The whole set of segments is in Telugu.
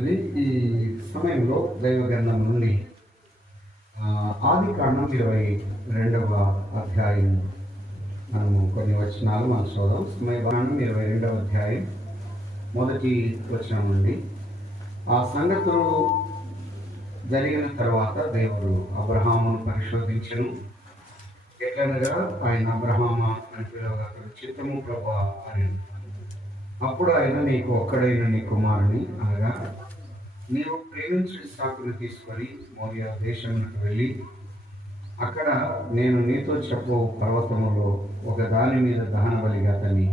ఈ సమయంలో దైవ గ్రంథం నుండి ఆది కాండం 22వ అధ్యాయం మనము కొన్ని వచనాలు మనం చూద్దాం. సమయకాండం 22వ అధ్యాయం మొదటి వచనం నుండి ఆ సంగతులు జరిగిన తర్వాత దేవుడు అబ్రహామును పరిశోధించను. ఎట్లనగా ఆయన అబ్రహామ అని పిలవగా చిత్తము ప్రభా అని. అప్పుడు ఆయన నీకు ఒక్కడైన నీ కుమారుని అనగా నీవు ప్రేమించి ఇస్సాకును తీసుకొని మోరియా దేశంలోకి వెళ్ళి అక్కడ నేను నీతో చెప్పు పర్వతములో ఒక దాని మీద దహన బలిగా అతన్ని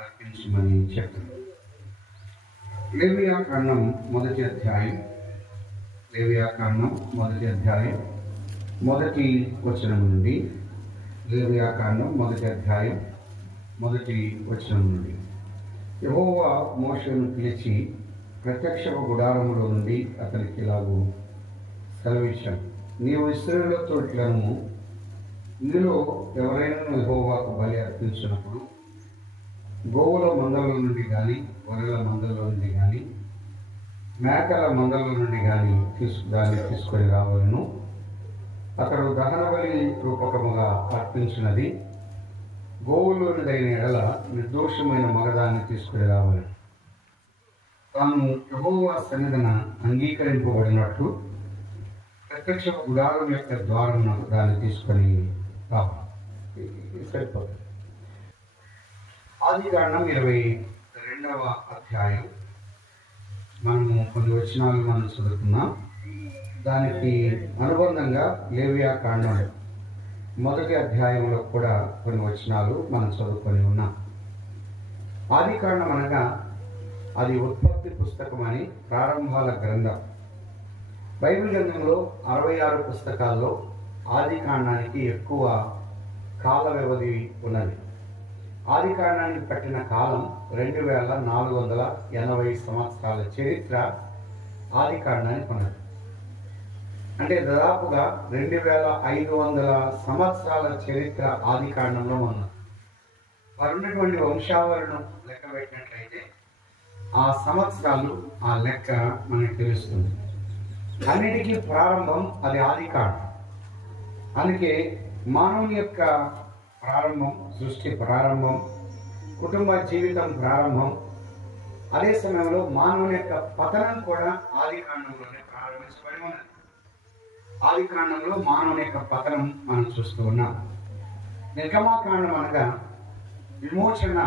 అర్పించమని చెప్పాను. లేవియాకాండం మొదటి అధ్యాయం మొదటి వచనం నుండి లేవియాకాండం మొదటి అధ్యాయం మొదటి వచనం నుండి యెహోవా మోషేను పిలిచి ప్రత్యక్ష గుడారములో నుండి అతనికి ఇలాగూ సెలవిచ్చాను. నీవు ఇశ్రాయేలుతో ఇట్లను ఇందులో ఎవరైనా యెహోవాకు బలి అర్పించినప్పుడు గోవుల మందల నుండి కానీ గొర్రెల మందల నుండి కానీ మేకల మందల నుండి కానీ దాన్ని తీసుకొని రావాలను. అతడు దహన బలి రూపకముగా అర్పించినది గోవులోనిదైన ఎడల నిర్దోషమైన మగదాన్ని తీసుకుని రావాలి. తాను యెహోవా సన్నిధిన అంగీకరింపబడినట్టు ప్రత్యక్ష గుడారం యొక్క ద్వారం దాన్ని తీసుకొని రావాలి. సరిపోతుంది. ఆది కాండం 22వ అధ్యాయం మనము కొన్ని వచనాలు మనం చదువుకున్నాం. దానికి అనుబంధంగా లేవియాకాండం మొదటి అధ్యాయంలో కూడా కొన్ని వచనాలు మనం చదువుకొని ఉన్నాం. ఆది కాండం అనగా అది ఉత్పత్తి పుస్తకం అని ప్రారంభాల గ్రంథం. బైబిల్ గ్రంథంలో 66 పుస్తకాల్లో ఆది కాండానికి ఎక్కువ కాల వ్యవధి ఉన్నది. ఆది కాండానికి పట్టిన కాలం 2480 సంవత్సరాల చరిత్ర ఆది కాండానికి ఉన్నది. అంటే దాదాపుగా 2500 సంవత్సరాల చరిత్ర ఆది కాండంలో ఉన్నది. వారు ఉన్నటువంటి వంశావళిను లెక్క పెట్టినట్లయితే ఆ సంవత్సరాలు ఆ లెక్క మనకు తెలుస్తుంది. అన్నిటికీ ప్రారంభం అది ఆది కాండం. అందుకే మానవుని యొక్క ప్రారంభం, సృష్టి ప్రారంభం, కుటుంబ జీవితం ప్రారంభం, అదే సమయంలో మానవుని యొక్క పతనం కూడా ఆది కాండంలోనే ప్రారంభించబడి ఉన్నది. ఆది కాండంలో మానవుని యొక్క పతనం మనం చూస్తూ ఉన్నాం. నిర్గమాకాండం అనగా విమోచన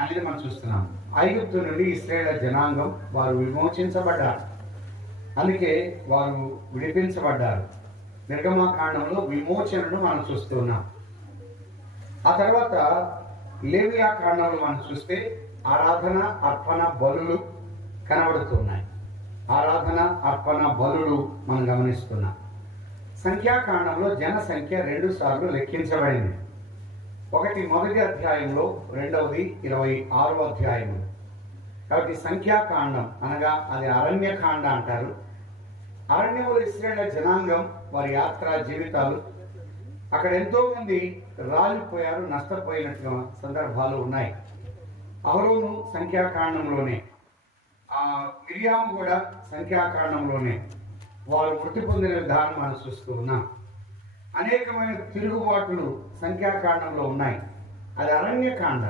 అనేది మనం చూస్తున్నాం. ఐగుప్తు నుండి ఇశ్రాయేలు జనాంగం వారు విమోచించబడ్డారు, అందుకే వారు విడిపించబడ్డారు. నిర్గమాకాండంలో విమోచనను మనం చూస్తున్నాం. ఆ తర్వాత లేవియాకాండంలో మనం చూస్తే ఆరాధన, అర్పణ, బలులు కనబడుతున్నాయి. ఆరాధన, అర్పణ, బలులు మనం గమనిస్తున్నాం. సంఖ్యాకాండంలో జనసంఖ్య 2 సార్లు లెక్కించబడింది. ఒకటి మొదటి అధ్యాయంలో, రెండవది 26వ అధ్యాయంలో. కాబట్టి సంఖ్యాకాండం అనగా అది అరణ్యకాండ అంటారు. అరణ్యంలో ఇశ్రాయేలు జనాంగం వారి యాత్రా జీవితాలు, అక్కడ ఎంతో మంది రాలిపోయారు, నష్టపోయినట్టుగా సందర్భాలు ఉన్నాయి. అహరోను సంఖ్యాకాండంలోనే, మిరియాము కూడా సంఖ్యాకాండంలోనే వారు మృతి పొందిన విధానం మనం చూస్తూ ఉన్నాం. అనేకమైన తిరుగుబాటులు సంఖ్యాకాండంలో ఉన్నాయి. అది అరణ్యకాండ.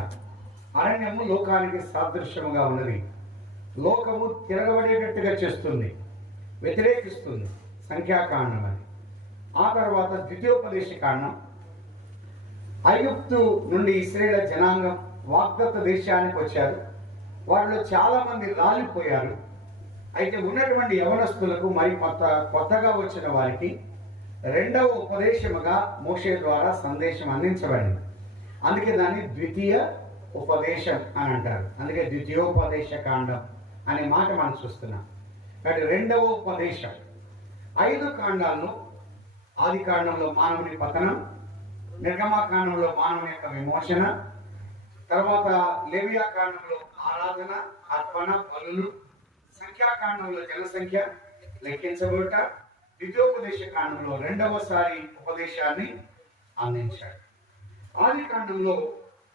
అరణ్యము లోకానికి సాదృశ్యముగా ఉన్నది. లోకము తిరగబడేటట్టుగా చేస్తుంది, వ్యతిరేకిస్తుంది సంఖ్యాకాండం అని. ఆ తర్వాత ద్వితీయోపదేశ కాండం. ఐగుప్తు నుండి ఇశ్రాయేలు జనాంగం వాగ్దత్త దేశానికి వచ్చారు. వారిలో చాలా మంది రాలిపోయారు. అయితే ఉన్నటువంటి యవనస్తులకు మరి కొత్తగా వచ్చిన వారికి రెండవ ఉపదేశముగా మోషే ద్వారా సందేశం అందించబడింది. అందుకే దాన్ని ద్వితీయ ఉపదేశం అని అంటారు. అందుకే ద్వితీయోపదేశ కాండం అనే మాట మనం చూస్తున్నాం. కాబట్టి రెండవ ఉపదేశం. 5 కాండాలను ఆది కాండంలో మానవుని పతనం, నిర్గమాకాండంలో మానవుని యొక్క విమోచన, తర్వాత లేవియాకాండంలో ఆరాధన, అర్పణ, బలులు, సంఖ్యాకాండంలో జనసంఖ్య లెక్కించబడుట, ద్వితీయోపదేశ కాండంలో రెండవసారి ఉపదేశాన్ని అందించాడు. ఆది కాండంలో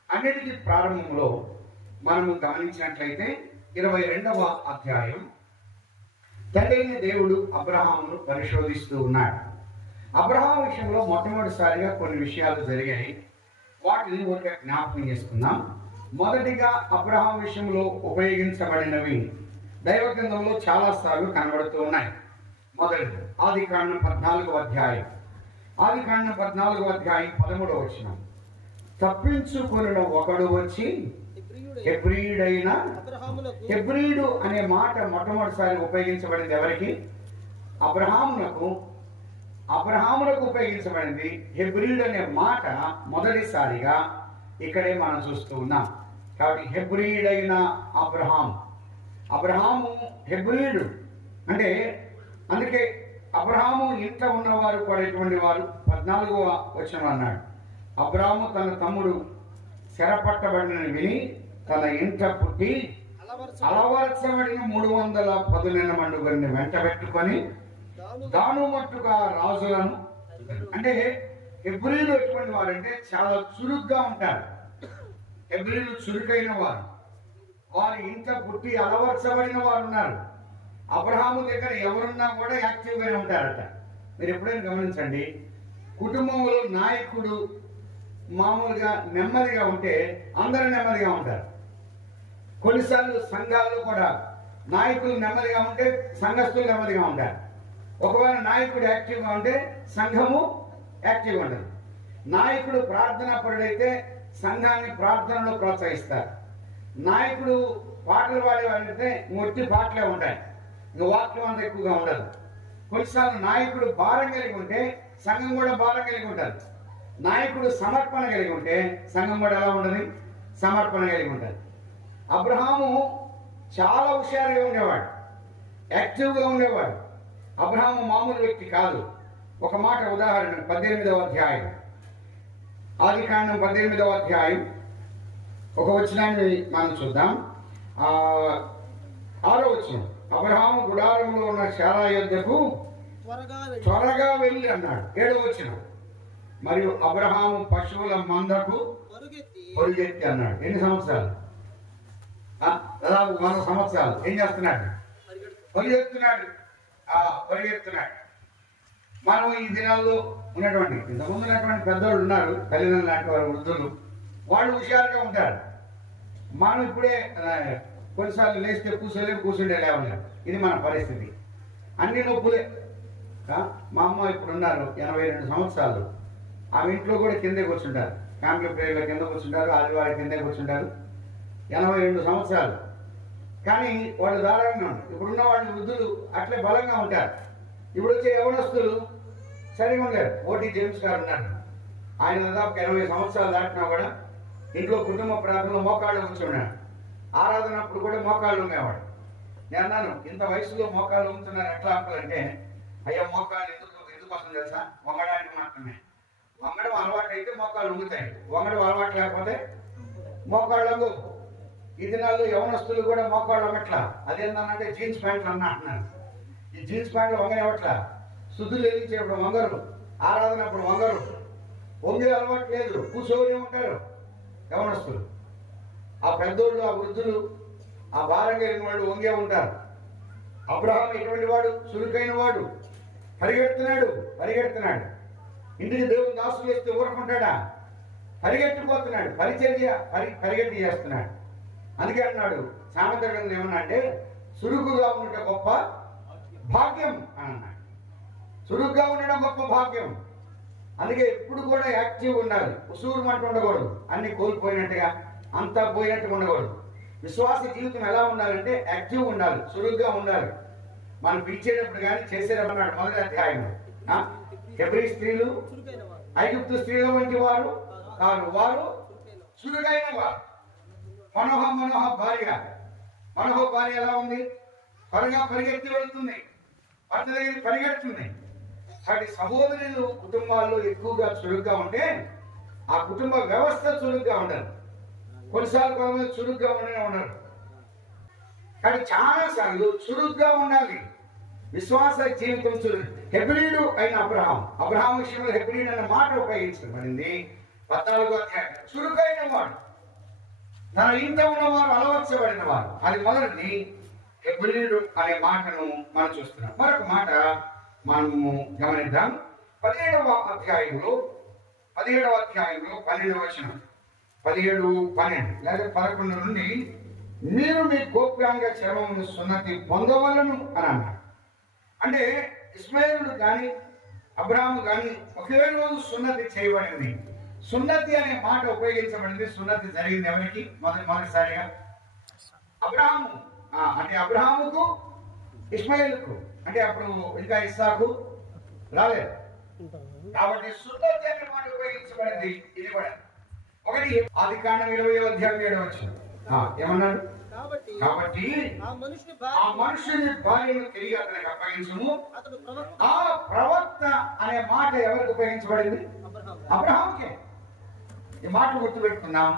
అన్నిటికీ ప్రారంభంలో మనము గమనించినట్లయితే 22వ అధ్యాయం తండ్రి అయిన దేవుడు అబ్రహామును పరిశోధిస్తూ ఉన్నాడు. అబ్రహాం విషయంలో మొట్టమొదటిసారిగా కొన్ని విషయాలు జరిగాయి. వాటిని ఒక జ్ఞాపకం చేసుకుందాం. మొదటిగా అబ్రహాం విషయంలో ఉపయోగించబడినవి దైవ గ్రంథంలో చాలాసార్లు కనబడుతూ ఉన్నాయి. మొదటిది ఆదికాండం 14వ అధ్యాయం. ఆదికాండం 14వ అధ్యాయం 13వ వచనం. తప్పించుకొనిన ఒకడు వచ్చి హెబ్రీయుడైన, హెబ్రీయుడు అనే మాట మొట్టమొదటిసారి ఉపయోగించబడింది ఎవరికి? అబ్రహామునకు ఉపయోగించబడింది. హెబ్రీయుడు అనే మాట మొదటిసారిగా ఇక్కడే మనం చూస్తూ ఉన్నాం. కాబట్టి హెబ్రీయుడైన అబ్రహాము హెబ్రీయుడు అంటే, అందుకే అబ్రహాము ఇంట ఉన్నవారు కూడా ఎటువంటి వారు? 14వ వచనం అన్నాడు, అబ్రహాము తన తమ్ముడు చెరపట్టబడిన విని తన ఇంట పుట్టి అలవరచబడిన 310 మండుగురిని వెంట పెట్టుకొని దాను మట్టుగా రాజులను. అంటే హెబ్రీయులు ఎటువంటి వారంటే చాలా చురుగ్గా ఉంటారు. హెబ్రీయులు చురుకైన వారు. వారి ఇంట పుట్టి అలవర్చబడిన వారు ఉన్నారు. అబ్రహాము దగ్గర ఎవరున్నా కూడా యాక్టివ్గానే ఉంటారట. మీరు ఎప్పుడైనా గమనించండి, కుటుంబంలో నాయకుడు మామూలుగా నెమ్మదిగా ఉంటే అందరూ నెమ్మదిగా ఉంటారు. కొన్నిసార్లు సంఘాలు కూడా నాయకులు నెమ్మదిగా ఉంటే సంఘస్థులు నెమ్మదిగా ఉంటారు. ఒకవేళ నాయకుడు యాక్టివ్గా ఉంటే సంఘము యాక్టివ్గా ఉంటుంది. నాయకుడు ప్రార్థనా పరుడైతే సంఘాన్ని ప్రార్థనలో ప్రోత్సహిస్తారు. నాయకుడు పాటలు పాడేవాడంటే మొట్టి పాటలే ఉంటాయి, ఇంకా వాక్యం అంత ఎక్కువగా ఉండదు. కొన్నిసార్లు నాయకుడు భారం కలిగి ఉంటే సంఘం కూడా భారం కలిగి ఉంటుంది. నాయకుడు సమర్పణ కలిగి ఉంటే సంఘం కూడా ఎలా ఉంటుంది? సమర్పణ కలిగి ఉంటుంది. అబ్రహాము చాలా హుషారుగా ఉండేవాడు, యాక్టివ్గా ఉండేవాడు. అబ్రహాము మామూలు వ్యక్తి కాదు. ఒక మాట ఉదాహరణ 18వ అధ్యాయం, ఆదికాండం 18వ అధ్యాయం ఒక వచనాన్ని మనం చూద్దాం. 6వ వచనం. అబ్రహాము గుడారంలో ఉన్న శారా యొద్దకు త్వరగా వెళ్ళి అన్నాడు. 7వ వచనం. మరియు అబ్రహాము పశువుల మందకు పరుగెత్తి అన్నాడు. ఎన్ని సంవత్సరాలు? దాదాపు 100 సంవత్సరాలు. ఏం చేస్తున్నాడు? పరిగెత్తున్నాడు. మనం ఈ దినాల్లో ఉన్నటువంటి, ఇంతకుముందు ఉన్నటువంటి పెద్దవాళ్ళు ఉన్నారు, తల్లిదండ్రులు లాంటి వారు, వృద్ధులు, వాళ్ళు హుషారుగా ఉంటారు. మనం ఇప్పుడే కొన్నిసార్లు లేస్తే కూర్చుంటే లేవలేం. ఇది మన పరిస్థితి. అన్ని నొప్పులే. మా అమ్మ ఇప్పుడు ఉన్నారు 82 సంవత్సరాలు. ఆమె ఇంట్లో కూడా కిందే కూర్చుంటారు. ఫ్యామిలీ ప్రేయర్లో కింద కూర్చుంటారు, ఆదివారం కిందే కూర్చుంటారు. 82 సంవత్సరాలు. కానీ వాళ్ళు ధారాళంగా ఉంటారు. ఇప్పుడున్న వాళ్ళు వృద్ధులు అట్లే బలంగా ఉంటారు. ఇప్పుడు వచ్చే యవనస్తులు సరిగా ఉండలేరు. ఓటీ జేమ్స్ గారు ఉన్నారు. ఆయన దాదాపు 80 సంవత్సరాలు దాటినా కూడా ఇంట్లో కుటుంబ ప్రార్థనలో మోకాళ్ళు ఉంచున్నాడు. ఆరాధన అప్పుడు కూడా మోకాళ్ళు ఉండేవాడు. నేను అన్నాను, ఇంత వయసులో మోకాళ్ళు ఉంటున్నారు ఎట్లా అంటే, అయ్యా మోకాళ్ళు ఎందుకోసం తెలుసా? వంగడానికి మాత్రమే. వంగడం అలవాటు అయితే మోకాళ్ళు ఉంగుతాయి, వంగడం అలవాటు లేకపోతే మోకాళ్ళు. ఈ దినాల్లో యవనస్తులు కూడా మోకాళ్ళు వంగట్లా. అదేంటంటే జీన్స్ ప్యాంట్లు అంటున్నారు. ఈ జీన్స్ ప్యాంట్లు వంగనివ్వట్లా. శుద్ధులు వెలిగించేప్పుడు వంగరు, ఆరాధన అప్పుడు వంగరు. వంగే అలవాటు లేదు, కూర్చొని ఉంటారు యవనస్తులు. ఆ పెద్దోళ్ళు, ఆ వృద్ధులు, ఆ భారం కలిగిన వాళ్ళు వంగే ఉంటారు. అబ్రహాం ఎటువంటి వాడు? చురుకైన వాడు. పరిగెడుతున్నాడు. ఇంటికి దేవుని దాసులు వేస్తే ఊరుకుంటాడా? పరిగెట్టిపోతున్నాడు. పరిగెట్టి చేస్తున్నాడు. అందుకే అన్నాడు సామెత గ్రంథం ఏమన్నా అంటే, చురుకుగా ఉండటం గొప్ప భాగ్యం అని అన్నాడు. చురుగ్గా ఉండడం గొప్ప భాగ్యం. అందుకే ఎప్పుడు కూడా యాక్టివ్ ఉండాలి. ఉసూరు మాట ఉండకూడదు. అన్ని కోల్పోయినట్టుగా, అంతా పోయినట్టుగా ఉండకూడదు. విశ్వాస జీవితం ఎలా ఉండాలంటే యాక్టివ్ ఉండాలి, చురుగ్గా ఉండాలి. మనం పిలిచేటప్పుడు కానీ చేసేటప్పుడు అన్నాడు మొదటి అధ్యాయంలో, హెబ్రీ స్త్రీలు ఐగుప్తు స్త్రీల వంటి వారు కాదు, వారు చురుగైన వారు. మనోహ భార్య ఎలా ఉంది? త్వరగా పరిగెత్తి వెళుతుంది, భర్త దగ్గర పరిగెడుతుంది. కాబట్టి సహోదరులు కుటుంబాల్లో ఎక్కువగా చురుగ్గా ఉంటే ఆ కుటుంబ వ్యవస్థ చురుగ్గా ఉండదు. కొన్నిసార్లు కొంతమంది చురుగ్గా ఉన్నారు. కానీ చాలా సార్లు చురుగ్గా ఉండాలి. విశ్వాస జీవితం చురుగు. హెబ్రీయుడు అయిన అబ్రహాం విషయంలో హెబ్రీయుడు అనే మాట ఉపయోగించబడింది. 14వ అధ్యాయం. చురుకైన వాడు, తన ఇంట ఉన్నవారు అలవర్చబడిన వారు. అది మొదటిది. హెబ్రీయుడు అనే మాటను మనం చూస్తున్నాం. మరొక మాట మనము గమనిద్దాం. 17వ అధ్యాయంలో 12వ వచనం, 17-12 లేదా 11 నుండి, మీరు మీ గోప్యాంగ చర్మమును సున్నతి పొందవలను అని అన్నాడు. అంటే ఇస్మాయిలు కానీ అబ్రాహాము కానీ ఒకే రోజు సున్నతి చేయబడింది. సున్నతి అనే మాట ఉపయోగించబడింది. సున్నతి జరిగింది ఎవరికి? మొదటిసారిగా అబ్రాహాము. అంటే అబ్రాహాముకు, ఇస్మాయిలుకు. అంటే అప్పుడు ఇంకా ఇస్సాకు రాలేదు కాబట్టి సున్నతి అనే మాట ఉపయోగించబడింది. ఇది కూడా ఒకటి ఆదికాండం 20వ అధ్యాయం 7వ వచనం ఏమన్నాడు? కాబట్టి ఆ మనుషుని భార్యను తిరిగి అతనికి అప్పగించుము. ఆ ప్రవక్త అనే మాట ఎవరికి ఉపయోగించబడింది? అబ్రహాముకే. ఈ మాట గుర్తుపెట్టుకున్నాం.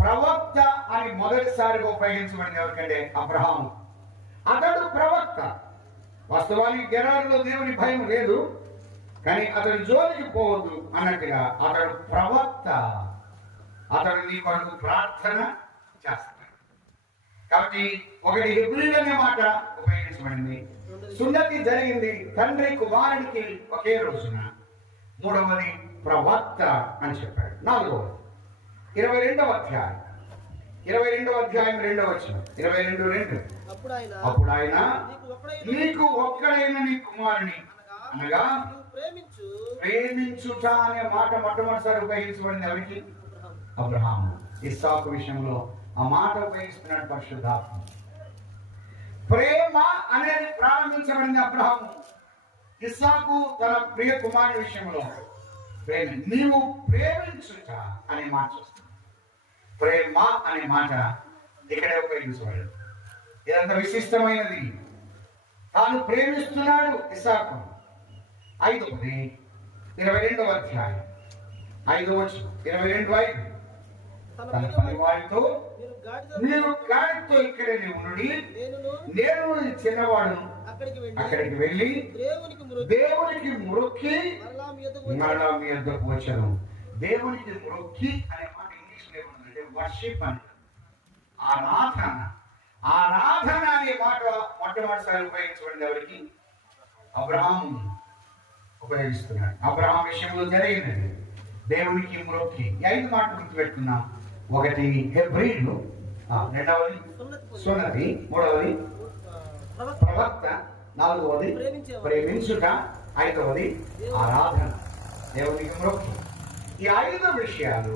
ప్రవక్త అని మొదటిసారిగా ఉపయోగించబడింది ఎవరికంటే అబ్రహాము. అతడు ప్రవక్త. వాస్తవానికి గెరారులో దేవుని భయం లేదు, కానీ అతడు జోలికి పోవద్దు అన్నట్టుగా అతడు ప్రవక్త. అతడు నీ కొరకు ప్రార్థన చేస్తాడు. కాబట్టి ఒకటి హెబ్రీయుడు అనే మాట ఉపయోగించబడింది. సున్నతి జరిగింది తండ్రి కుమారుడికి ఒకే రోజున. మూడవది ప్రవక్త అని చెప్పాడు. నాలుగవది 22వ అధ్యాయం 2వ వచనం 22:2. అప్పుడు ఆయన నీకు ఒక్కడైన నీ కుమారుని అనగా ప్రేమించుట అనే మాట మొట్టమొదటిసారి ఉపయోగించబడింది ఎవరికి? అబ్రహాము. ఇస్సాకు విషయంలో ఆ మాట ఉపయోగిస్తున్నాడు పరిశుద్ధాత్మ. ప్రేమ అనేది ప్రారంభించబడింది అబ్రహాము. ఇస్సాకు తన ప్రియ కుమారుని విషయంలో ప్రేమ. నీవు ప్రేమించుట అనే మాట చూస్తాం. ప్రేమ అనే మాట ఇక్కడే ఉపయోగించబడింది. ఇదంత విశిష్టమైనది. తాను ప్రేమిస్తున్నాడు ఇస్సాకు. 5వ 22వ అధ్యాయం 5వ వచనం 22:5. తన పనివారితో మీరు గాడితో ఇక్కడే ఉండి నేను చిన్నవాడును అక్కడికి వెళ్ళి దేవునికి మొక్కి మరలా మీ యొద్దకు వచ్చాను. దేవునికి మొక్కి అనే మాట ఇంగ్లీష్ లో ఏమంటే వర్షిప్ అని, ఆరాధన అనే మాట మొట్టమొదటిసారి ఉపయోగించబడింది ఎవరికి? అబ్రహాము ఉపయోగిస్తున్నాడు. అబ్రహాం విషయంలో జరిగినది దేవునికి మొక్కి. 5 మాటలు గుర్తుపెట్టుకున్నాం. ఒకటి హెబ్రీయుడు, రెండవది సున్నతి, మూడవది ప్రవక్త, నాలుగవది ప్రేమించుట, 5వది ఆరాధన, దేవునికి మొక్కి. ఈ 5 విషయాలు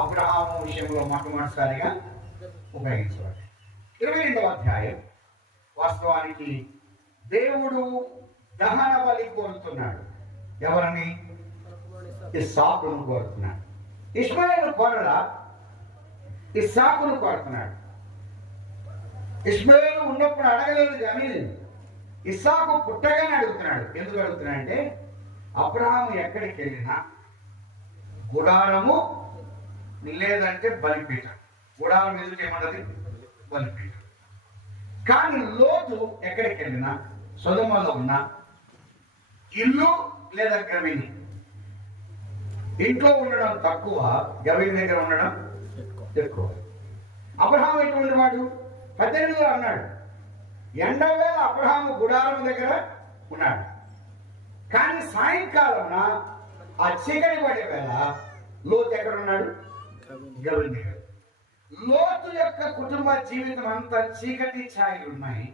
అబ్రహాము విషయంలో మొట్టమొదటిసారిగా ఉపయోగించబడ్డాయి. 22వ అధ్యాయం వాస్తవానికి దేవుడు దహన బలి కోరుతున్నాడు. ఎవరని? ఇస్సాకును కోరుతున్నాడు. ఇష్మాయేలు కోరడా, ఇస్సాకును కోరుతున్నాడు. ఇష్మాయేలు ఉన్నప్పుడు అడగలేదు, కానీ ఇస్సాకు పుట్టగానే అడుగుతున్నాడు. ఎందుకు అడుగుతున్నాడంటే అబ్రహాము ఎక్కడికి వెళ్ళినా గుడారము లేదంటే బలిపీఠం. గుడారం ఎదుటి ఏమన్నది? బలిపీఠం. కానీ లోతు ఎక్కడికి వెళ్ళినా సొదొమలో ఉన్న ఇల్లు లేదా గవిని, ఇంట్లో ఉండడం తక్కువ, గవిని దగ్గర ఉండడం ఎక్కువ. అబ్రహాము ఎటువంటి వాడు? 18లో అన్నాడు, ఎండవేళ అబ్రహాము గుడారం దగ్గర ఉన్నాడు. కానీ సాయంకాలం ఆ చీకటి పడే వేళ లోతు ఎక్కడ ఉన్నాడు? గవిని దగ్గర. లోతు యొక్క కుటుంబ జీవితం అంతా చీకటి ఛాయలు ఉన్నాయి.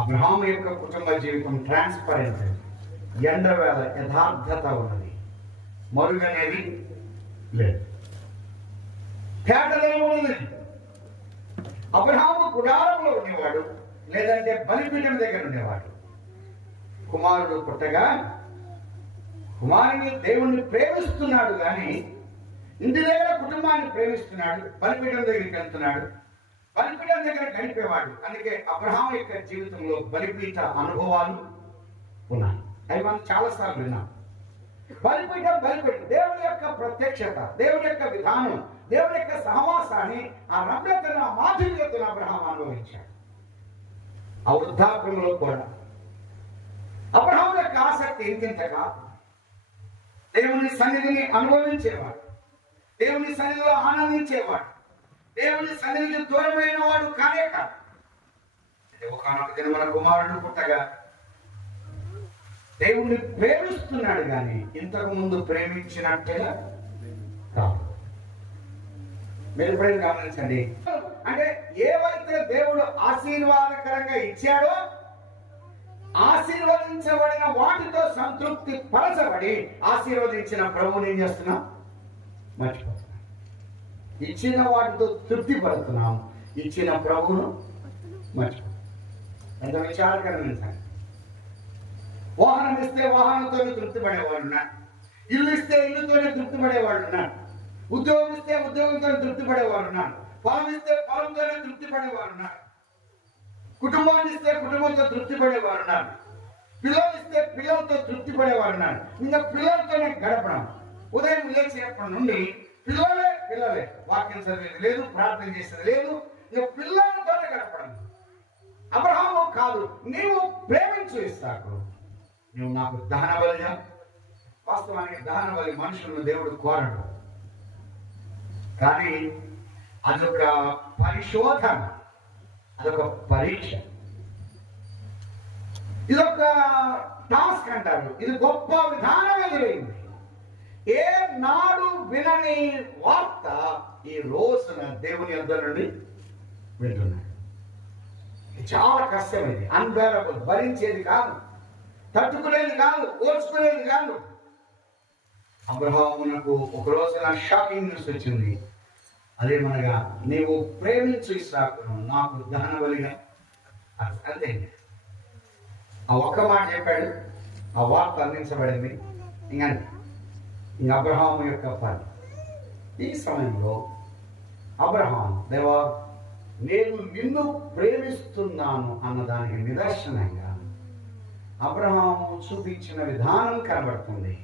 అబ్రహాము యొక్క కుటుంబ జీవితం ట్రాన్స్పరెంట్, ఎండవేళ యథార్థత ఉన్నది, మరుగనేది లేదు, తేటదనం ఉన్నది. అబ్రహాము గుడారంలో ఉండేవాడు, లేదంటే బలిపీఠం దగ్గర ఉండేవాడు. కుమారుడు పుట్టగా కుమారుని దేవుణ్ణి ప్రేమిస్తున్నాడు, కానీ ఇంటి దగ్గర కుటుంబాన్ని ప్రేమిస్తున్నాడు, బలిపీఠం దగ్గరికి వెళ్తున్నాడు, బలిపీఠం దగ్గర గడిపేవాడు. అందుకే అబ్రహాము యొక్క జీవితంలో బలిపీఠ అనుభవాలు ఉన్నాయి. అవి మనం చాలాసార్లు విన్నాం. బలిపీఠం దేవుని యొక్క ప్రత్యక్షత, దేవుని యొక్క విధానం, దేవుని యొక్క సహవాసాన్ని, ఆ రమ్యతను, ఆ మాధుర్యతను అబ్రహాము అనుభవించాడు. ఆ వృద్ధాప్యంలో కూడా అబ్రహాము యొక్క ఆసక్తి ఇంతింతగా దేవుని సన్నిధిని అనుభవించేవాడు, దేవుని సన్నిధిలో ఆనందించేవాడు, దేవుని సన్నిధికి దూరమైన వాడు కానే కాదు. ఒకనొక దినమున కుమారుడు పుట్టగా దేవుణ్ణి ప్రేమిస్తున్నాడు కానీ ఇంతకు ముందు ప్రేమించినట్టుగా కాదు. మీరు ఎప్పుడైనా గమనించండి, అంటే ఏవైతే దేవుడు ఆశీర్వాదకరంగా ఇచ్చాడో ఆశీర్వదించబడిన వాటితో సంతృప్తి పరచబడి ఆశీర్వదించిన ప్రభువుని ఏం చేస్తున్నాం? మర్చిపోతున్నాం. ఇచ్చిన వాటితో తృప్తి పడుతున్నాం, ఇచ్చిన ప్రభువును మర్చిపోతున్నాం. ఎంత విచారకరమైన సంగతి. వాహనం ఇస్తే వాహనంతోనే తృప్తి పడేవాళ్ళు ఉన్నారు, ఇల్లు ఇస్తే ఇల్లుతోనే తృప్తి పడేవాళ్ళు ఉన్నారు, ఉద్యోగం ఇస్తే ఉద్యోగంతో తృప్తి పడేవారు ఉన్నారు, పొలం ఇస్తే పొలంతోనే తృప్తి పడేవారు ఉన్నారు, కుటుంబాన్ని ఇస్తే కుటుంబంతో తృప్తి పడేవారు ఉన్నారు, పిల్లలు ఇస్తే పిల్లలతో తృప్తి పడేవారు ఉన్నారు. ఇంకా పిల్లలతోనే గడపడం. ఉదయం లేచినప్పటి నుండి పిల్లలే వాక్యం చదివేది లేదు, ప్రార్థన చేసేది లేదు, ఇక పిల్లలతోనే గడపడం. అబ్రహాము కాదు, నీవు ప్రేమించు ఇస్సాకు, నువ్వు నాకు దహన బలిగా. వాస్తవానికి దహన బలి మనుషులను దేవుడు కోరడు, కానీ అదొక పరిశోధన, అదొక పరీక్ష, ఇదొక టాస్క్ అంటారు. ఇది గొప్ప విధానం ఎదురైంది. ఏ నాడు వినని వార్త ఈ రోజున దేవుని యొద్ద నుండి వింటున్నాడు. చాలా కష్టమైంది, అన్బేరబుల్, భరించేది కాదు, తట్టుకునేది కాదు, ఓర్చుకునేది కాదు. అబ్రహామునకు ఒక రోజున షాకింగ్ న్యూస్ వచ్చింది. అదేమనగా, నీవు ప్రేమించు ఇస్సాకును నాకు దహన బలిగా. అంతే, ఆ ఒక్క మాట చెప్పాడు, ఆ వార్త అందించబడింది. ఇంకా అబ్రహాము యొక్క పని. ఈ సమయంలో అబ్రహాం, దేవా నేను నిన్ను ప్రేమిస్తున్నాను అన్నదానికి నిదర్శనంగా అబ్రహాము చూపించిన విధానం కనబడుతుంది.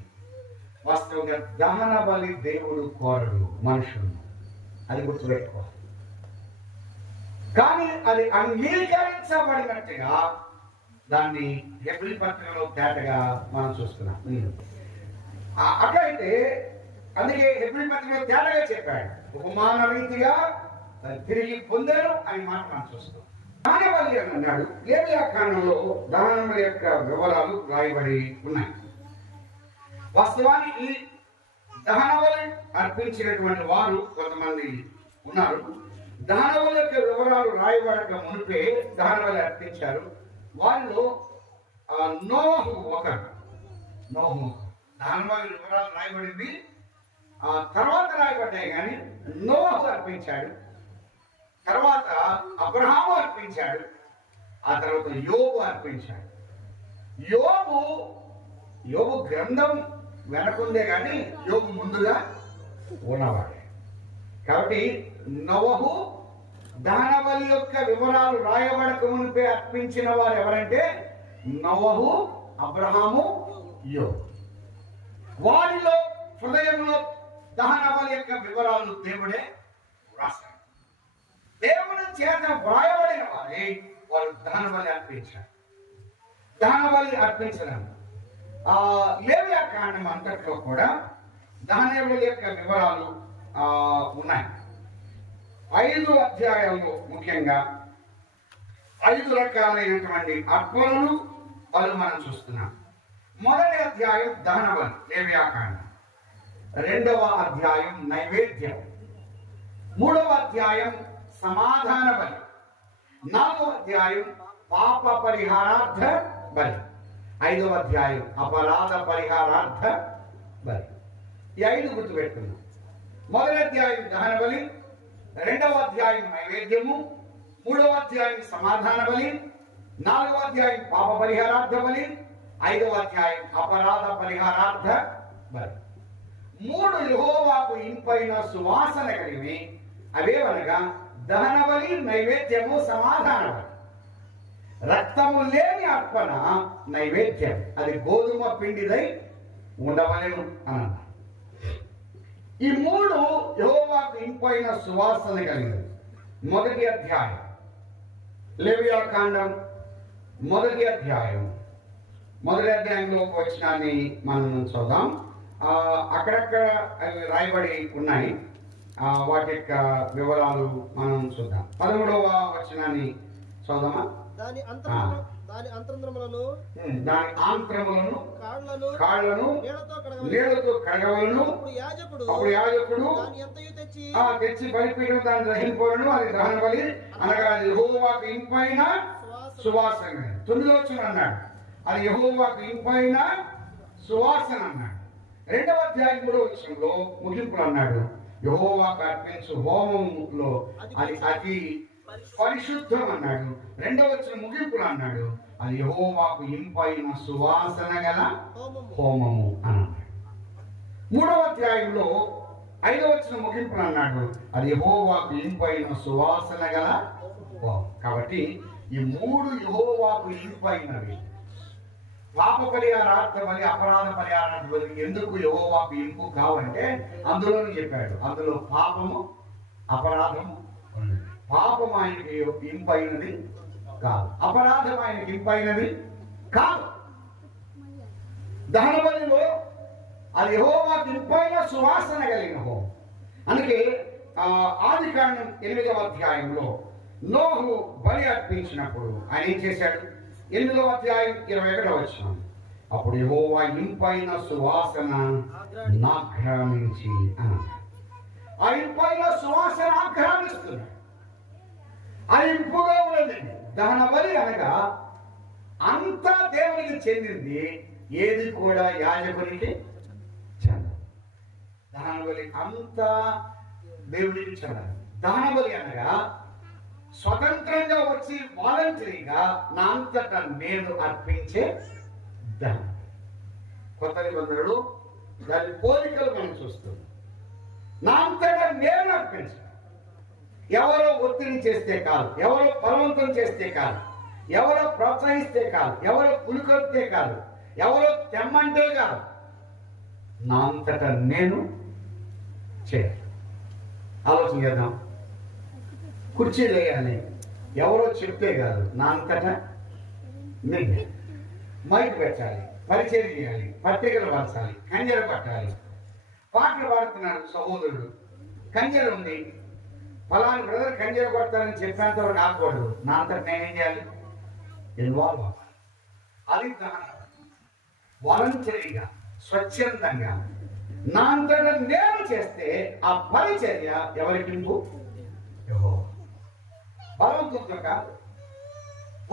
వాస్తవంగా దహన బలి దేవుడు కోరడు, మనుషులు. అది గుర్తుపెట్టుకోవాలి. కానీ అది అంగీకరించబడినట్టుగా దాన్ని హెబ్రీ పత్రికలో తేటగా మనం చూస్తున్నాం. అట్లయితే అందుకే హెబ్రీ పత్రికలో తేటగా చెప్పాడు, ఉపమాన రీతిగా తిరిగి పొందారు అని మాట మనం చూస్తాం. దహన బలి అని అన్నాడు. లేవియాకాండంలో దహన బలి యొక్క వివరాలు రాయబడి ఉన్నాయి. వాస్తవానికి దహన బలి అర్పించినటువంటి వారు కొంతమంది ఉన్నారు. దహన బలి యొక్క వివరాలు రాయబడక మునిపే దహన బలి అర్పించారు. వారిలో నోహు ఒకరు. నోహు దహన బలి వివరాలు రాయబడింది తర్వాత రాయబడ్డాయి, కానీ నోహు అర్పించాడు, తర్వాత అబ్రహాము అర్పించాడు, ఆ తర్వాత యోబు అర్పించాడు. యోబు గ్రంథం వెనకుందే కానీ యోబు ముందుగా ఉన్నవాడే. కాబట్టి నోహు దహన బలి యొక్క వివరాలు రాయబడక మునిపే అర్పించిన వారు ఎవరంటే నోహు, అబ్రహాము, యోబు. వారిలో హృదయంలో దహన బలి యొక్క వివరాలు దేవుడే రాశాడు. దేవుని చేత వ్రాయబడిన వారే వారు దహన బలి అర్పించారు. దహన బలి అర్పించడం లేవియాకాండం అంతట్లో కూడా దహన బలి యొక్క వివరాలు ఉన్నాయి. 5 అధ్యాయాల్లో ముఖ్యంగా 5 రకాలైనటువంటి అర్పణలు మనం చూస్తున్నాం. మొదటి అధ్యాయం దహన బలి లేవియాకాండం, 2వ అధ్యాయం నైవేద్యం, 3వ అధ్యాయం సమాధాన బలి, 4వ అధ్యాయం పాప పరిహారార్థ బలి, 5వ అధ్యాయం అపరాధ పరిహారార్థ బలి. ఈ 5 గుర్తుపెట్టుకున్నాం. మొదటి అధ్యాయం దహన బలి, 2వ అధ్యాయం నైవేద్యము, 3వ అధ్యాయం సమాధాన బలి, 4వ అధ్యాయం పాప పరిహారార్థ బలి, 5వ అధ్యాయం అపరాధ పరిహారార్థ బలి. 3 యెహోవాకు ఇంపైన సువాసన కలిగినవి. అవేవనగా దహన బలి, నైవేద్యము, సమాధాన బలి. రక్తము లేని అర్పణ నైవేద్యం, అది గోధుమ పిండిదై ఉండవలెను అన్నారు. ఈ 3 యెహోవాకు ఇంపైన సువాసన కలిగినవి. మొదటి అధ్యాయం లేవియాకాండం, మొదటి అధ్యాయంలో వచనాన్ని మనం చూద్దాం. అక్కడక్కడ అవి రాయబడి ఉన్నాయి, వాటి యొక్క వివరాలు మనం చూద్దాం. 13వ వచనాన్ని చూద్దామా? దాని అంతరంధ్రములను దాని ఆంత్రములను కాళ్ళను నీళ్లతో నీళ్లతో కడగవలను. అప్పుడు యాజకుడు దాని ఎంతయు తెచ్చి బలిపీఠం దాన్ని దహింపవలను. అది దహన బలి అనగా యెహోవాకు ఇంపైన సువాసన. 9వ వచనం అన్నాడు అది యెహోవాకు ఇంపైన సువాసన అన్నాడు. 2వ అధ్యాయం 3వ వచనంలో ముగింపులు అన్నాడు యెహోవాకు అర్పించు హోమములో అది అతి పరిశుద్ధం అన్నాడు. 2వ వచనం ముగింపులు అన్నాడు అది యెహోవాకు ఇంపైన సువాసన గల హోమము అన్నాడు. 3వ అధ్యాయంలో 5వ వచనం ముగింపులు అన్నాడు అది యెహోవాకు ఇంపైన సువాసన గల హోమం. కాబట్టి ఈ 3 యెహోవాకు ఇంపైనవి. పాప పరిహారార్థ బలి, అపరాధ పరిహారార్థ బలి ఎందుకు యెహోవాకు ఇంపు కావంటే అందులోనే చెప్పాడు. అందులో పాపము అపరాధము. పాపం ఆయనకి ఇంపైనది కాదు, అపరాధం ఆయనకి ఇంపైనది కాదు. దహన బలిలో అది యెహోవాకు ఇంపైన సువాసన కలిగిన హోమం. అందుకే ఆదికాండం 8వ అధ్యాయంలో నోహు బలి అర్పించినప్పుడు ఆయన ఏం చేశాడు? 8వ అధ్యాయం 21వ వచనం అప్పుడు యెహోవా ఇంపైన సువాసన నాఘ్రామించి అన్నాడు. ఆ ఇంపైన సువాసన ఆఘ్రామిస్తున్నాడు. ఆ ఇంపుగా ఉన్నది. దహన బలి అనగా అంతా దేవునికి చెందింది, ఏది కూడా యాజకునికి చెందదు. దహన బలి అంతా దేవునికి చెందాలి. దహన బలి అనగా స్వతంత్రంగా వచ్చి వాలంటరీగా నా అంతటా నేను అర్పించే దహన. కొత్త నిబంధనలు దాని పోలికలు మనం చూస్తున్నాం. నా అంతటా నేను అర్పించాను. ఎవరో ఒత్తిడి చేస్తే కాదు, ఎవరో బలవంతం చేస్తే కాదు, ఎవరో ప్రోత్సహిస్తే కాదు, ఎవరో పులికొస్తే కాదు, ఎవరో తెమ్మంటే కాదు, నా అంతటా నేను చేయాలి. ఆలోచన చేద్దాం. కుర్చీలు వేయాలి, ఎవరో చెప్తే కాదు, నా అంతటా నేను. మైక్ పెట్టాలి, పరిచయం చేయాలి, పత్రికలు పరచాలి, కంజర పట్టాలి. పాటలు పాడుతున్నాడు సహోదరుడు, కంజర ఉంది, ఫలాని బ్రదర్ కంజర కొడతారని చెప్పేంత వరకు ఆగకూడదు. నా అంతటా నేనేం చేయాలి? ఇన్వాల్వ్ అవ్వాలి. అది వాలంటరీగా స్వచ్ఛందంగా నా అంతటా నేను చేస్తే ఆ పరిచర్య ఎవరికి? బలవంతంతో కాదు,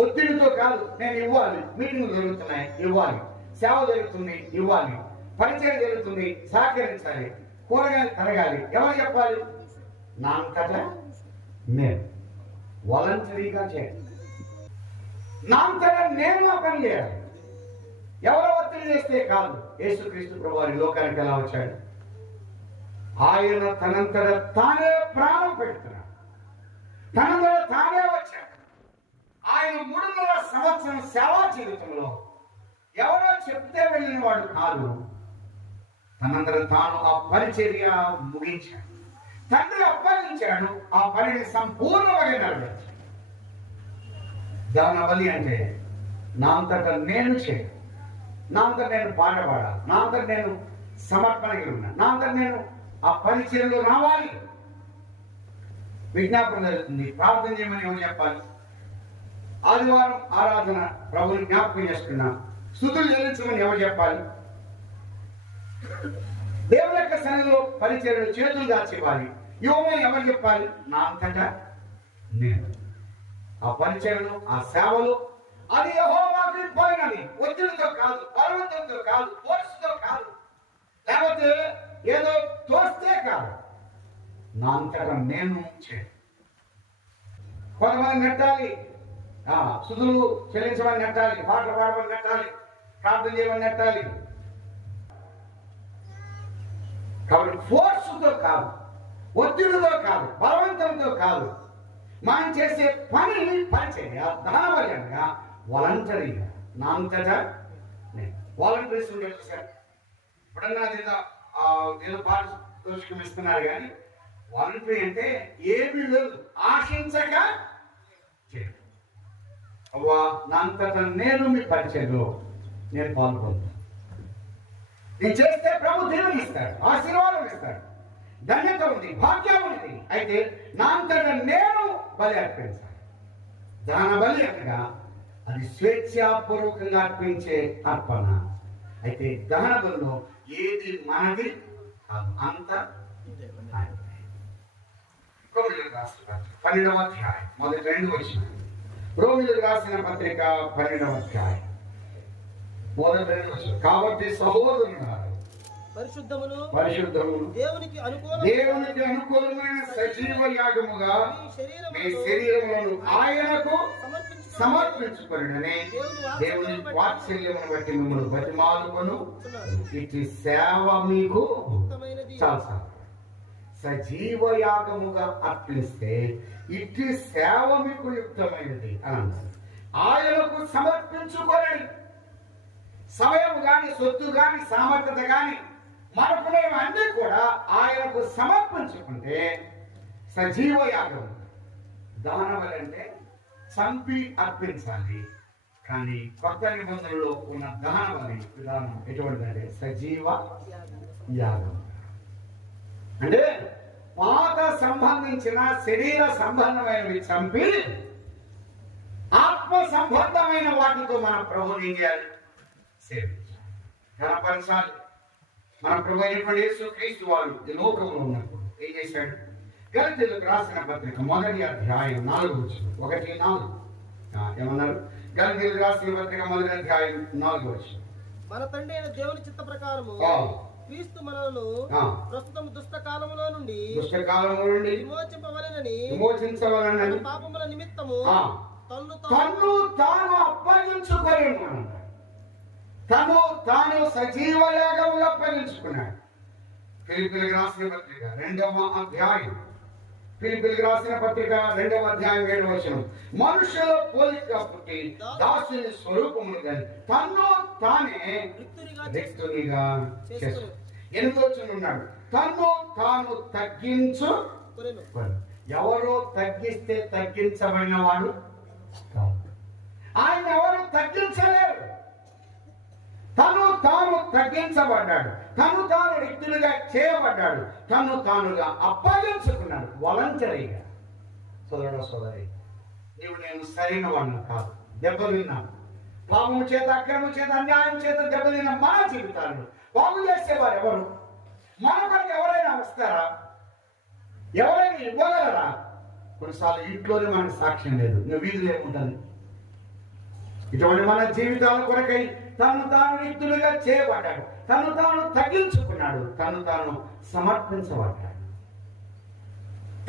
ఒత్తిడితో కాదు. నేను ఇవ్వాలి, మీటింగ్లు జరుగుతున్నాయి ఇవ్వాలి, సేవ జరుగుతుంది ఇవ్వాలి, పరిచయం జరుగుతుంది సహకరించాలి, కూరగాయలు తరగాలి. ఎవరు చెప్పాలి? నా అంతటా నేను వాలంటరీగా చేయాలి. నా అంతటా నేను ఆ పని చేయాలి. ఎవరో ఒత్తిడి చేస్తే కాదు. యేసుక్రీస్తు ప్రభువు లోకానికి ఎలా వచ్చాడు? ఆయన తనంతట తానే ప్రాణం పెడుతున్నాడు, తనంతట తానే వచ్చాడు. ఆయన 300 సంవత్సరం సేవా జీవితంలో ఎవరో చెప్తే వెళ్ళిన వాడు కాదు. తనంతట తాను ఆ పరిచర్య ముగించాడు. తండ్రి అప్పగించాడు, ఆ పనిని సంపూర్ణంగా నెరవేర్చాడు. దహన బలి అంటే నా అంతటా నేను చేయాలి, నా అంతటా నేను పాట పాడాలి, నా అంతటా నేను సమర్పణగా ఉన్నా, నా అంతటా నేను ఆ పరిచయంలో రావాలి. విజ్ఞాపన జరుగుతుంది, ప్రార్థన చేయమని ఎవరు చెప్పాలి? ఆదివారం ఆరాధన ప్రభుని జ్ఞాపకం చేసుకున్నా, స్తుతులు చెల్లించమని ఎవరు చెప్పాలి? దేవుని యొక్క సన్నిధిలో పరిచర్యలు చేతులు దాచివ్వాలి, ఇవ్వమని ఎవరు చెప్పాలి? నా అంతటా నేను. ఆ పరిచర్యలు, ఆ సేవలు అది యెహోవాకు ఇంపైనది. ఒత్తిడితో కాదు, బలవంతంతో కాదు, ఫోర్స్తో కాదు, లేకపోతే ఏదో తోస్తే కాదు. నా అంతటా నేను చేయాలి. కొంతమంది నెట్టాలి, స్తుతులు చెల్లించమని నెట్టాలి, పాటలు పాడమని నెట్టాలి, ప్రార్థన చేయమని నెట్టాలి. కాబట్టి ఫోర్స్తో కాదు, ఒత్తిడితో కాదు, బలవంతంతో కాదు. మనం చేసే పని పరిచర్య దహన బలి అనగా వాలంటరీగా నా అంతటా నేను. వాలంటీర్స్ ఉండేది సార్. ఇప్పుడన్నా ఏదో పారితోషికం ఇస్తున్నారు కానీ వాలంటరీ అంటే ఏమీ లేదు, ఆశించక చేయడం. అవ్వా నా అంతటా నేను మీ పరిచర్యలో నేను పాల్గొంటాను. నేను చేస్తే ప్రభు దేవుని ఇస్తాడు, ఆశీర్వాదం ఇస్తాడు, ధన్యత ఉంది, భాగ్యం ఉంది. అయితే నా అంతటా నేను బలి అర్పించాలి. దహన బలి అనగా అది స్వేచ్ఛాపూర్వకంగా అర్పించే అర్పణ. అయితే దహన బలిలో ఏది మనది కాదు, అంత ఆయనది. రోమిలకు రాసిన పత్రిక 12వ అధ్యాయం మొదటి 2 వచనాలు. రోమిలకు రాసిన పత్రిక 12వ అధ్యాయం మొదటి 2 వచనాలు. కాబట్టి సహోదరులారా, పరిశుద్ధమును దేవునికి అనుకూలమైన సజీవ యాగముగా మీ శరీరములను ఆయనకు సమర్పించుకొనుడని దేవుని వాత్సల్యమును బట్టి మిమ్మల్ని బతిమాలుకొను. ఇటు సేవ మీకు చాలా సజీవ యాగముగా అర్పిస్తే ఇటు సేవ మీకు యుక్తమైనది అని అన్నారు. ఆయనకు సమర్పించుకోనండి. సమయం గాని, సొత్తు గాని, సామర్థ్యత గాని, మనకునేవన్నీ కూడా ఆయనకు సమర్పించుకుంటే సజీవ యాగం. దహనబలి అంటే చంపి అర్పించాలి. కానీ కొత్త నిబంధనలో ఉన్న దహనబలి విధానం ఎటువంటిదంటే సజీవ యాగం. అంటే పాత సంబంధించిన శరీర సంబంధమైనవి చంపి ఆత్మ సంబంధమైన వాటితో మన ప్రభుని ఏం చేయాలి? సేవించాలి, ఘనపరచాలి. మన ప్రభు అయినటువంటి యేసుక్రీస్తు వారు ఈ లోకంలో ఉన్నప్పుడు ఏం చేశాడు? గలతీయులకు రాసిన పత్రిక 1వ అధ్యాయం 4వ వచనం 1-4 ఏమన్నారు? గలతీయులకు రాసిన పత్రిక 1వ అధ్యాయం 4వ వచనం. మన తండ్రి అయిన దేవుని చిత్త ప్రకారము క్రీస్తు మనలను ప్రస్తుతం దుష్ట కాలములో నుండి విమోచించవలెనని పాపముల నిమిత్తము తన్ను తాను అప్పగించుకొని తను తాను సజీవ యాగముగా అప్పగించుకున్నాడు. ఫిలిప్పీయులకు రాసిన పత్రిక 2వ అధ్యాయం 7వ వచనం. మనుషుల పోలిక పుట్టి దాసుని స్వరూపమును కానీ తన్ను తానే రిక్తునిగా చేస్తాడు. 8వ వచనం ఉన్నాడు, తన్ను తాను తగ్గించు. ఎవరో తగ్గిస్తే తగ్గించబడిన వాడు కాదు. ఆయన ఎవరు తగ్గించలేరు. తను తాను తగ్గించబడ్డాడు, తను తాను రిక్తులుగా చేయబడ్డాడు, తను తానుగా అప్పగించుకున్నాడు వాలంటరీగా. సోదరి, నీవు నేను సరైన వాడిని కాదు, దెబ్బతిన్నాను. పాపము చేత, అక్రమం చేత, అన్యాయం చేత దెబ్బతిన్న మన జీవితాలను బాగు చేసేవారు ఎవరు? మన కొరకు ఎవరైనా వస్తారా? ఎవరైనా ఇవ్వగలరా? కొన్నిసార్లు ఇంట్లోనే మనకు సాక్ష్యం లేదు, నువ్వు వీధిలో ఏముంటుంది. ఇటువంటి మన జీవితాల కొరకై తను తాను రిక్తులుగా చేయబడ్డాడు, తను తాను తగ్గించుకున్నాడు, తను తాను సమర్పించబడ్డాడు,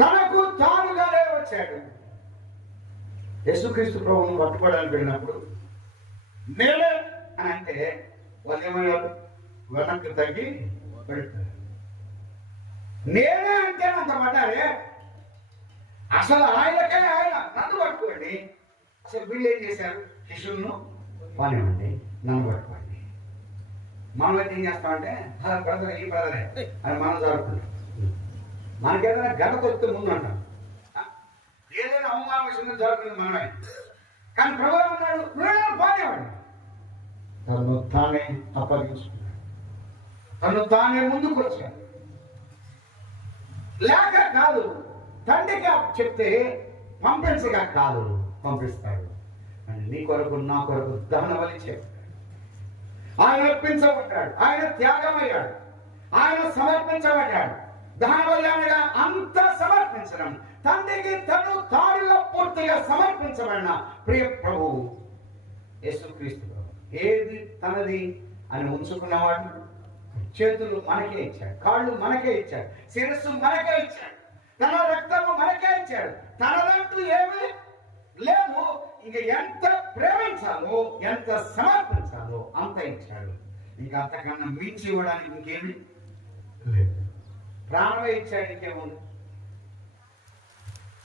తనకు తానుగానే వచ్చాడు. యేసుక్రీస్తు ప్రభువును పట్టుకోవడానికి వెళ్ళినప్పుడు నేనే అని అంటే వాళ్ళు ఏమయ్యారు? వెనక్కి తగ్గి పెడతారు. నేనే అంటే అంత పడ్డారే. అసలు ఆయనకే ఆయన నన్ను పట్టుకోండి. అసలు వీళ్ళు ఏం చేశారు? శిష్యులను పానివ్వండి, నన్ను పట్టుకోండి. మనం అయితే ఏం చేస్తామంటే బ్రదర్ ఈ బ్రదరే అని మనం జరుగుతున్నాం. మనకేదైనా ఘనత వస్తే ముందు అంటాం, ఏదైనా అవమానం విషయంలో జరుగుతుంది మనమే. కానీ ప్రభు అన్నాడు, వీళ్ళని పానివ్వండి. తను తానే అప్పగించుకున్నాడు, తను తానే ముందుకు వచ్చాడు. లేక కాదు, తండ్రిగా చెప్తే పంపించగా కాదు, పంపిస్తాడు. నీ కొరకు నా కొరకు దహన బలి చేస్తాడు. ఆయన అర్పించబడ్డాడు, ఆయన త్యాగమయ్యాడు, ఆయన సమర్పించబడ్డాడు. దహన బలి అనగా అంత సమర్పించడం, తండ్రికి తను తానుగా పూర్తిగా సమర్పించబడిన ప్రియ ప్రభువు యేసుక్రీస్తు. ఏది తనది అని ఉంచుకున్నవాడు చేతులు మనకే ఇచ్చాడు, కాళ్ళు మనకే ఇచ్చాడు, శిరస్సు మనకే ఇచ్చాడు, తన రక్తము మనకే ఇచ్చాడు. తనదంటూ ఏమీ లేదు. ఇంక ఎంత ప్రేమించాలో, ఎంత సమర్పించాలో అంత ఇచ్చాడు. ఇంకా అంతకన్నా మించి ఇవ్వడానికి ఇంకేమీ లేదు. ప్రాణమే ఇచ్చాడు, ఇంకేముంది?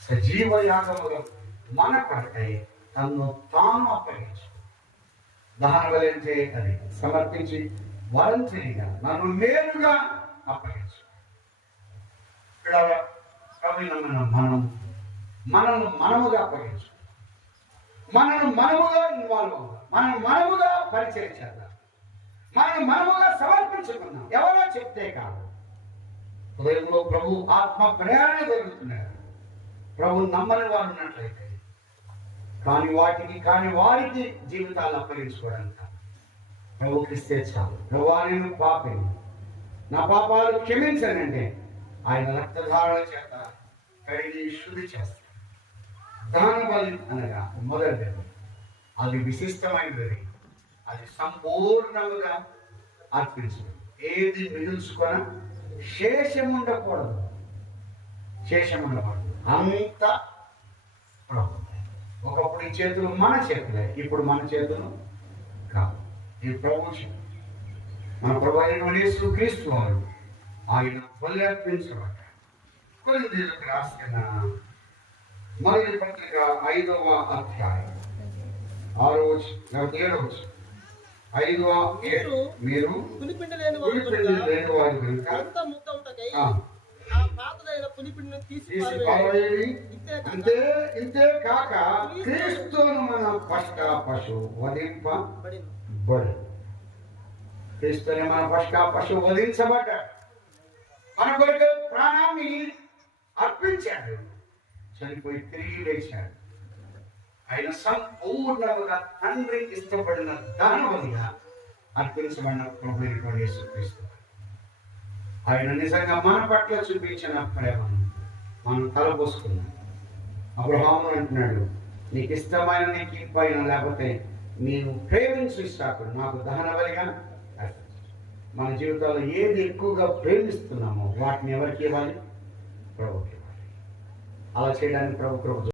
సజీవ యాగముగా మన కొరకై తను తాను అప్పగించు. దహన బలి అంటే అది సమర్పించి వాలంటరీగా నన్ను నేరుగా అప్పగించు. ఇక్కడ మనము మనముగా అప్పగించు, మనముగా ఇన్వాల్వ్ అవుతాం, మనముగా పరిచయం చేద్దాం, మనముగా సమర్పించుకున్నాం. ఎవరో చెప్తే కాదు. హృదయంలో ప్రభు ఆత్మ ప్రేరణ జరుగుతున్నారు. ప్రభు నమ్మని వారు ఉన్నట్లయితే కాని వాటికి కాని వారికి జీవితాలు అప్పగించుకోవడానికి కాదు. ప్రభుకి ఇస్తే చాలు. ప్రభువా నేను పాపిని, నా పాపాలు క్షమించనంటే ఆయన రక్తధారణ చేత కడిగి శుద్ధి చేస్తాడు. దాన బలి అనగా మొదటిది, అది విశిష్టమైనది, అది సంపూర్ణంగా అర్పించడం. ఏది మిగుల్చుకొన శేషం ఉండకూడదు, శేషం ఉండకూడదు. అంత ప్రభు. ఒకప్పుడు ఈ చేతులు మన చేతులే, ఇప్పుడు మన చేతులు కాదు. ఈ ప్రభు మన ప్రభు అయిన యేసుక్రీస్తు వారు ఆయన బలి అర్పించబడ్డారు. కొరింథీయులకు రాసిన మొదటి పత్రిక 5వ అధ్యాయం 6వ వచనం 7వ వచనం. 5:7 మీరు పులిపిండి లేని లేని వారు కనుక అంత ముద్దవుటకై ఆ, ఆ పాతదైన పులిపిండిని తీసి తీసి పారవేయుడి. పారవేయుడి. ఇంతే కాక క్రీస్తును మన పస్కా పశువు వధింపబడి, క్రీస్తుని మన పస్కా పశువు వధించబడ్డాడు. మన కొరకు ప్రాణాన్ని అర్పించాడు, చనిపోయి తిరిగి లేచాడు. ఆయన సంపూర్ణంగా తండ్రి ఇష్టపడిన దానవనిగా అర్పించబడిన ప్రభు యేసుక్రీస్తు. ఆయన నిజంగా మన పట్ల చూపించిన ప్రేమను మనం తలపోసుకున్నాం. అబ్రహాము అంటున్నాడు, నీకు ఇష్టమైన నీకు ఇంపైన లేకపోతే నేను ప్రేమించు ఇష్టాకుడు నాకు దహన బలిగా అర్పించు. మన జీవితాల్లో ఏది ఎక్కువగా ప్రేమిస్తున్నామో వాటిని ఎవరికి ఇవ్వాలి? ప్రభుకి ఇవ్వాలి. అలా చేయడానికి ప్రభు